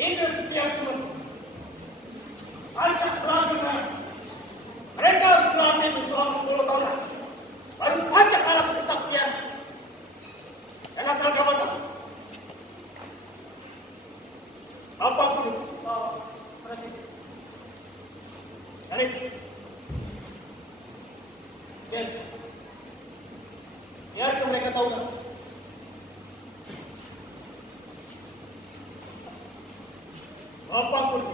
Ini setiap cuma ajak belakang. Mereka harus berlatih selama 10 tahun lagi. Baru ajak alat kesaktian. Dan asal kamu tahu, Bapak Guru, Presiden, Syarif, biarkan mereka tahu kan. Bapak Guru,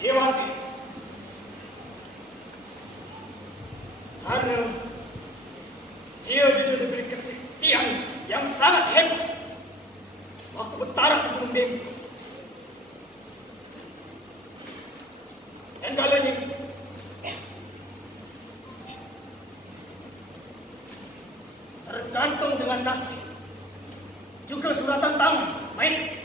Dewati, karena dia diberi kesaktian yang sangat hebat waktu bertarung di Gunung Dempo. Dan kali ini tergantung dengan nasib juga suratan tangan. Baik.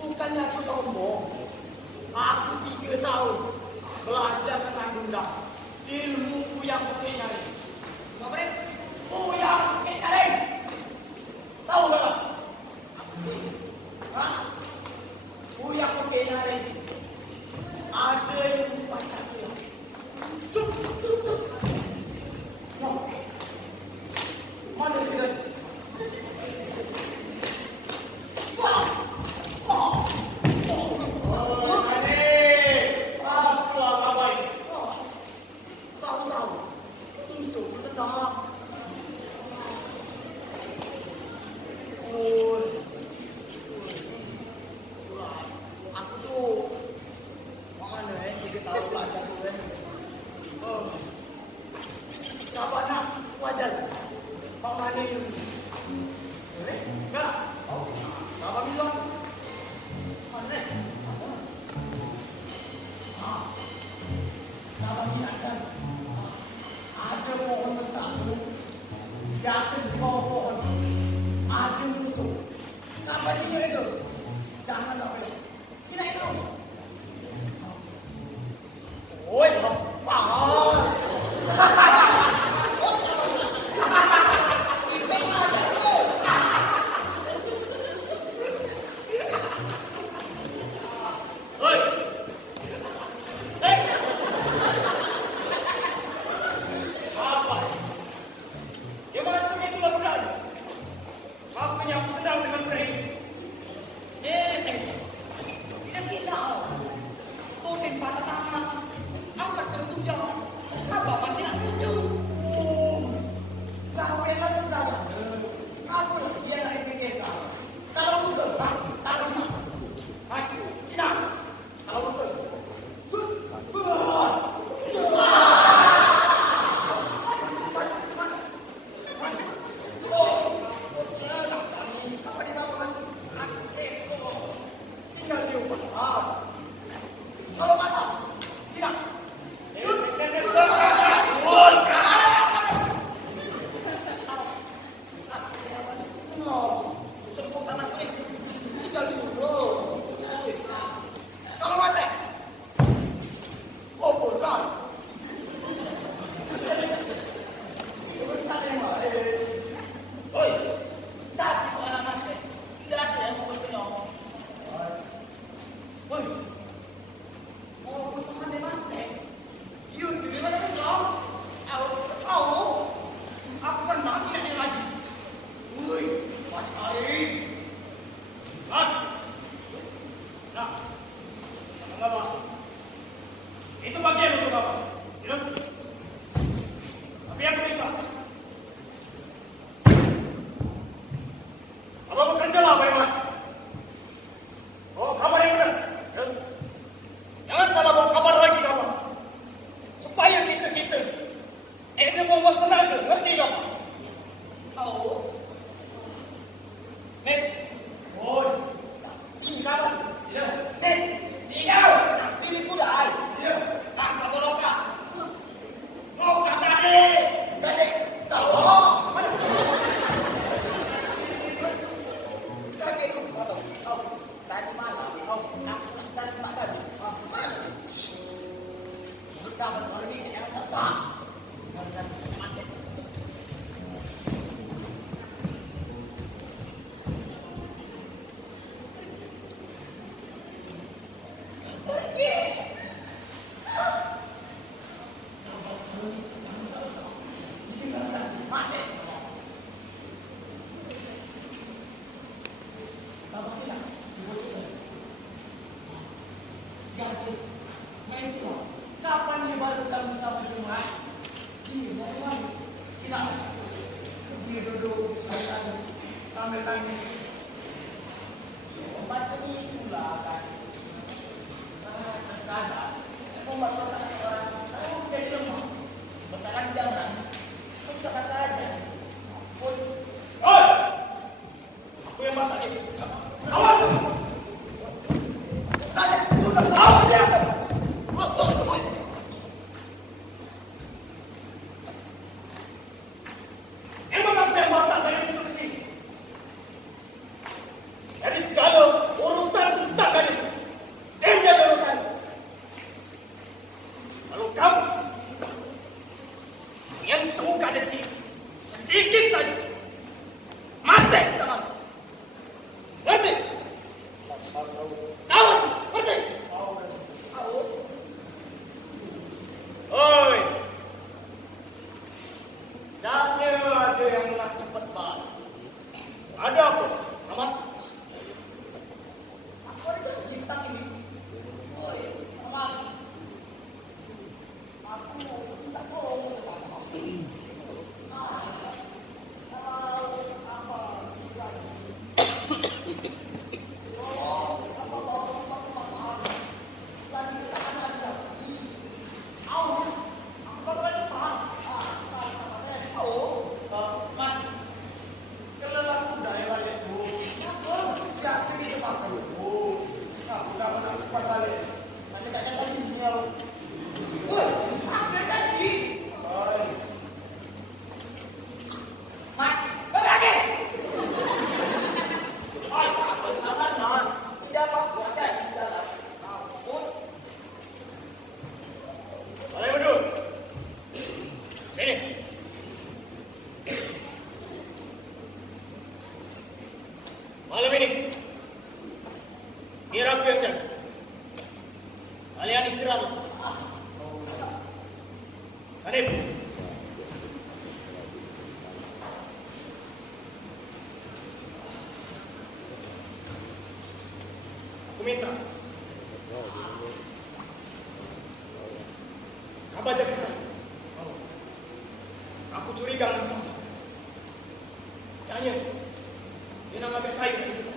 Bukannya aku sombong. Aku 3 tahun belajar dengan Bunda ilmu yang nyari. Apa ini? Yang nyari. Tahu nggak? Hah? Yang nyari. Ada yang baca dia. Cuk. No. Mana dia? dapat kalau ini yang sesat. Mati. Pergi. Dapat kalau ini yang sesat. Jangan mati. Dapat tidak? Gadis, main tuh. Kapan nih baru kita bisa berjumpa? Iya, memang. Tidak. Dia duduk sambil tanya. Macam itulah kan. Terkadang membuat seseorang jadi lemah. Bertahan jangan. Bisa saja. Pun. Oi! Aku yang masak ini. Awas! Sudah tahu dia. Emang apa yang masak dari situ ke sini? Dari segala urusan tak ada sini. Dia jaga urusan. Kalau kamu yang tahu ada sini sedikit saja, mati teman. Ngerti? Tahu? Ngerti? Oi, jangan ada yang nak cepat balik. Ada apa? Selamat. Aku ada janji tentang ini. Oi, selamat. Aku mau minta tolong sama kamu. Kalau apa silahkan. Tolong, apa bawa makan. Lagi ditahan aja. Au, aku baru aja paham. Tahan deh. Au, Mat. Kelelahan udah ya balik tuh. Apa? Ya segitu makan itu. Aku nggak pernah cepat balik. Nanti tak jaga lagi kalau. Woi, apa tadi? Oi. Mat, berani. Oi, aku sabar non. Tidak apa-apa ada di dalam. Ampun. Ayo duduk. Sini. Malam ini, biar aku yang jaga. Kalian istirahat. Hanif. Aku minta. Kau baca kisah. Aku curiga dengan sampah. Jangan dia nak ambil saya dari kita.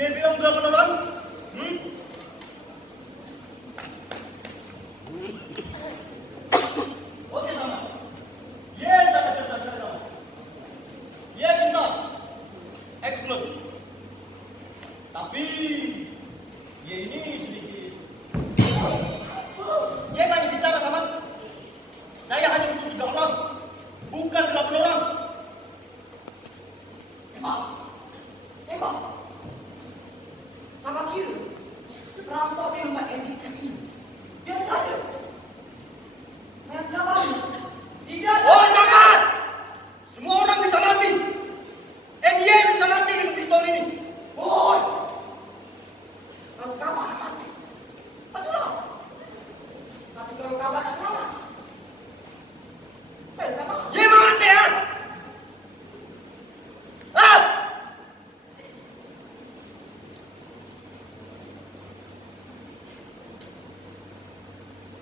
Dia bilang berapa orang? Oke sama. Dia sangat cerdas sama. Dia pintar, excellent. Tapi dia ini sedikit. Dia hanya bicara sama. Saya hanya butuh 3 orang, bukan 80 orang. Emang, apa kira perampok yang Mbak Edith ini biasa saja? Mereka banyak. Tidak ada. Oh jangan! Semua orang bisa mati. Dia bisa mati dengan pistol ini. Oh, kalau kamu anak mati, betul. Tapi kalau kamu anak selamat, dia mau mati ya?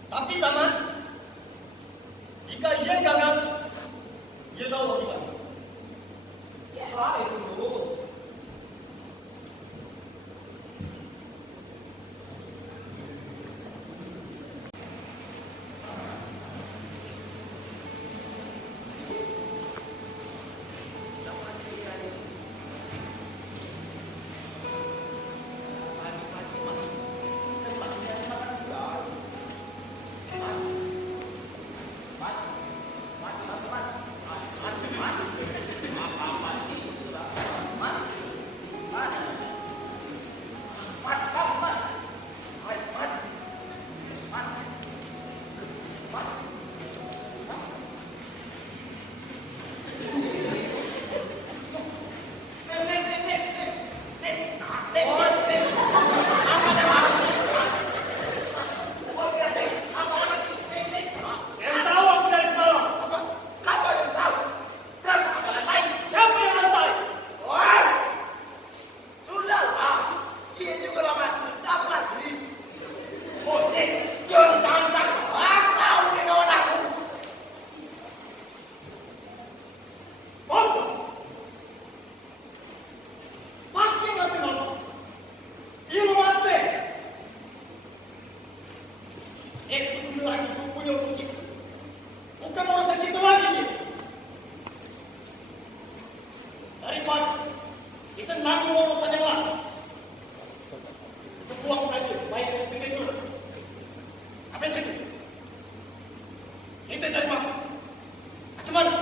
Tapi sama, jika ia gagal, ia tahu bagaimana. Ya, itu dulu. Yang tahu aku dari semalam. Kamu yang tahu. Kenapa kamu lain? Siapa yang antai? Wah, sudahlah. Dia juga lama dapat lagi. Oh, jangan tangkap. Tahu dia kawan aku. Bongkar. Makin mati lama. Ilmu mati. Ikuti lagi bukunya untuk kita. Bukan urusan kita lagi dia. Daripada kita nanggung urusan yang lain. Kita buang saja, bayar yang penting dulu. Habis itu, kita cari makan. Macam mana?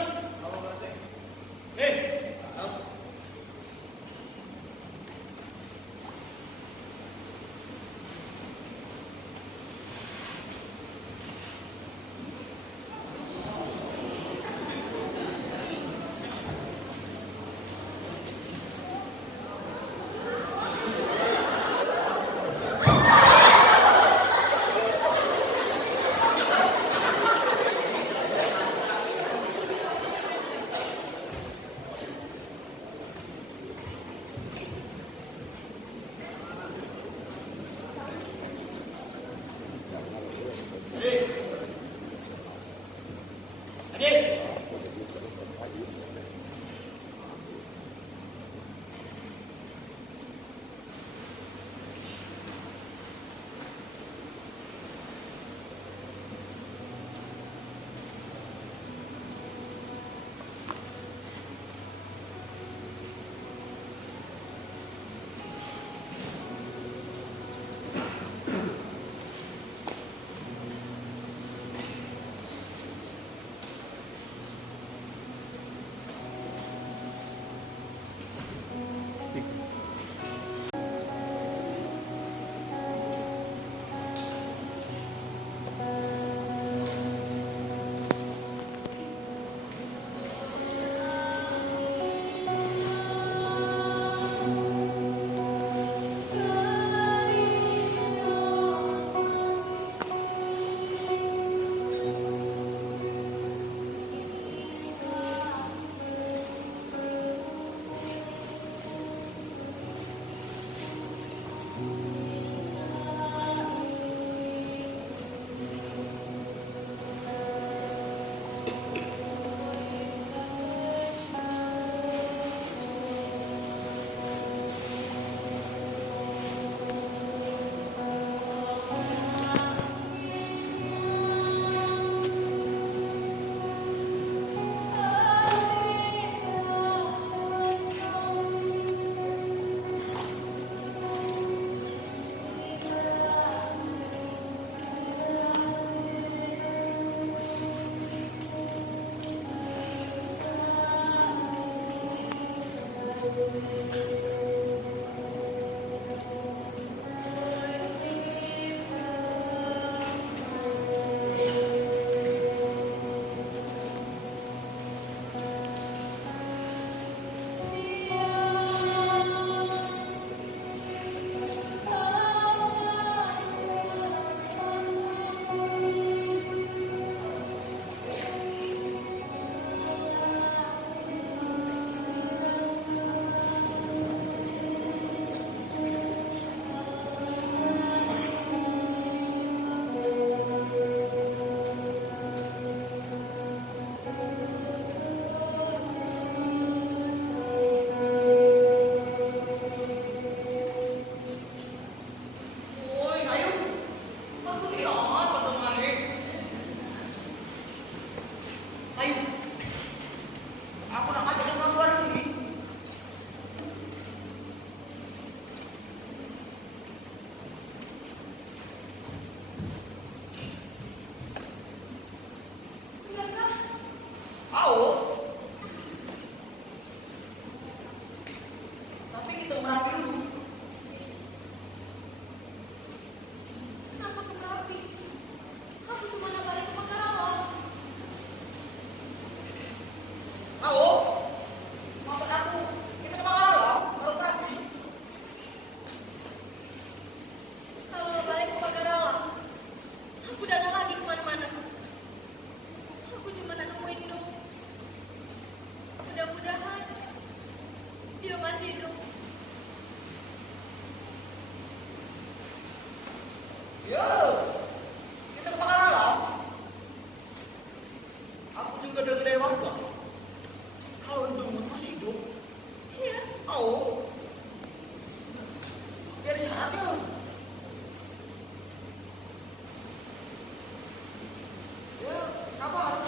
Ôi, Sayu, aku lihat potongannya. Sayu, aku nak ngajak kamu keluar dari sini. Benarkah? Tahu? Tapi kita merapi dulu. Kenapa ke Merapi? Aku cuma nak balik ke Mangaralam. Tahu? Maksud aku, kita ke Mangaralam, kalau merapi. Kalau nak balik ke Mangaralam, aku dah nak lagi kemana-mana. Aku cuma nak nemuin Dong. Mudah-mudahan dia masih hidup. Yo, kita ke Mangaralam. Aku juga udah gede warga. Kalau Dung masih hidup, Iya, tahu? Dia di sana dia. Ya, kabar.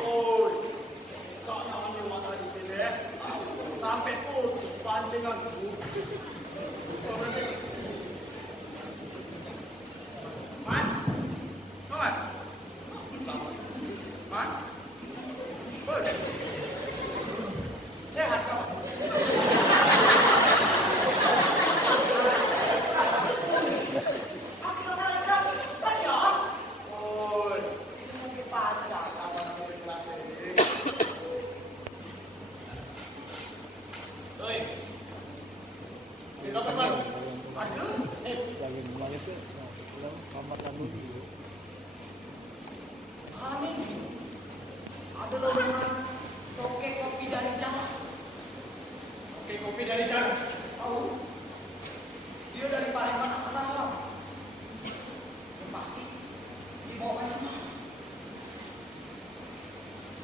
Oi, tak nak lewat di sini. Sampai putus pancinganku. Man, man, man, boleh. Sehat kau. Aku kenal kamu, sayang. Oi, ini pacar kawan aku di kelas ini. Oi, ini kapan baru? Aduh, Lagi gimana tuh? Pulang kamar kamu dulu. kami ada lowongan toke kopi dari Jawa. Oke, kopi dari Jar. Tahu? Dia dari Palembang ke Mangaralam. Yang pasti dibawa banyak mas.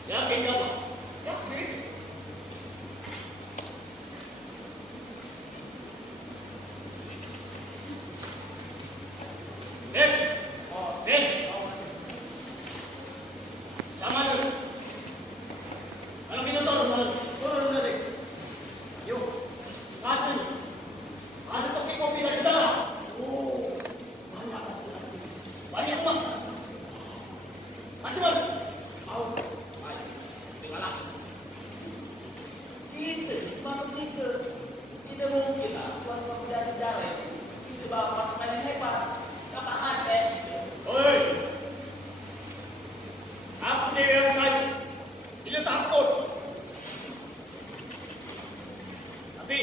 Yakin kau? Yakin? Dep, oh, Zen. Sama tu. Kalau kita turun nanti. Yuk, satu. Ada kopi-kopi dari Jawa. Oh, banyak. Banyak mas. Macam mana? Mau? Baik. Dengarlah. Kita, baru kita. Tidak mungkin lah buat kopi dari Jawa. Kita bawa pasukan yang hebat. Kata ada. Oi. Aku ni yang saja. Tidak takut. Tapi,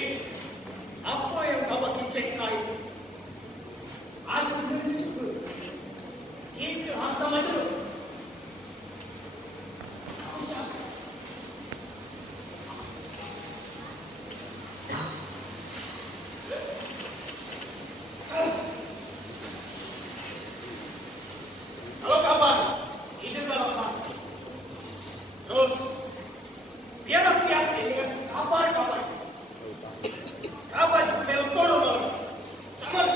apa yang kau bagi cekka itu? Aku beri juga. Kita harus sama juga. Aku siapa? Kalau kabar, ini kalau kabar. Terus, biar aku yakin dengan kabar-kabar itu. Kabar juga dalam tolong. Jangan